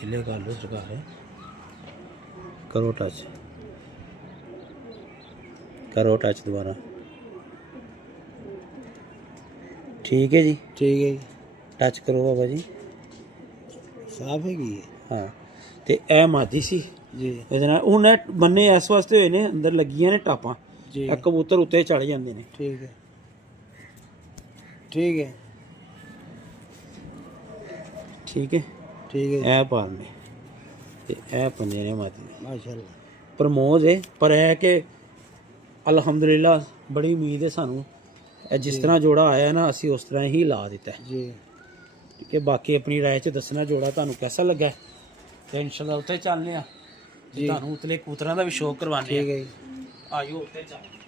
ਥੱਲੇ ਕਰ ਲਓ ਸਰਕਾਰ ਕਰੋ ਟੱਚ दोबारा ठीक है जी टच करो बाबा जी साफ है की हाँ तो यह मादी सी जी हूँ बन्ने इस वास्ते हुए ने अंदर लगियां ने टापां जी कबूतर उत्ते चढ़ जाते हैं ठीक है ठीक है ए पालने ते ए पंजे ने मादी माशाल्लाह प्रमोद है पर है कि अलहमदुलिल्लाह बड़ी उम्मीद है सानू जिस तरह जोड़ा आया ना असी उस तरह ही ला दिता है जी ठीक है बाकी अपनी राय च दसना जोड़ा तुहानू कैसा लगा तो इंशाल्लाह उत्ते चलने आ तुहानू उतले कबूतरां दा भी शौक करवाने ठीक है आयो उत्ते चल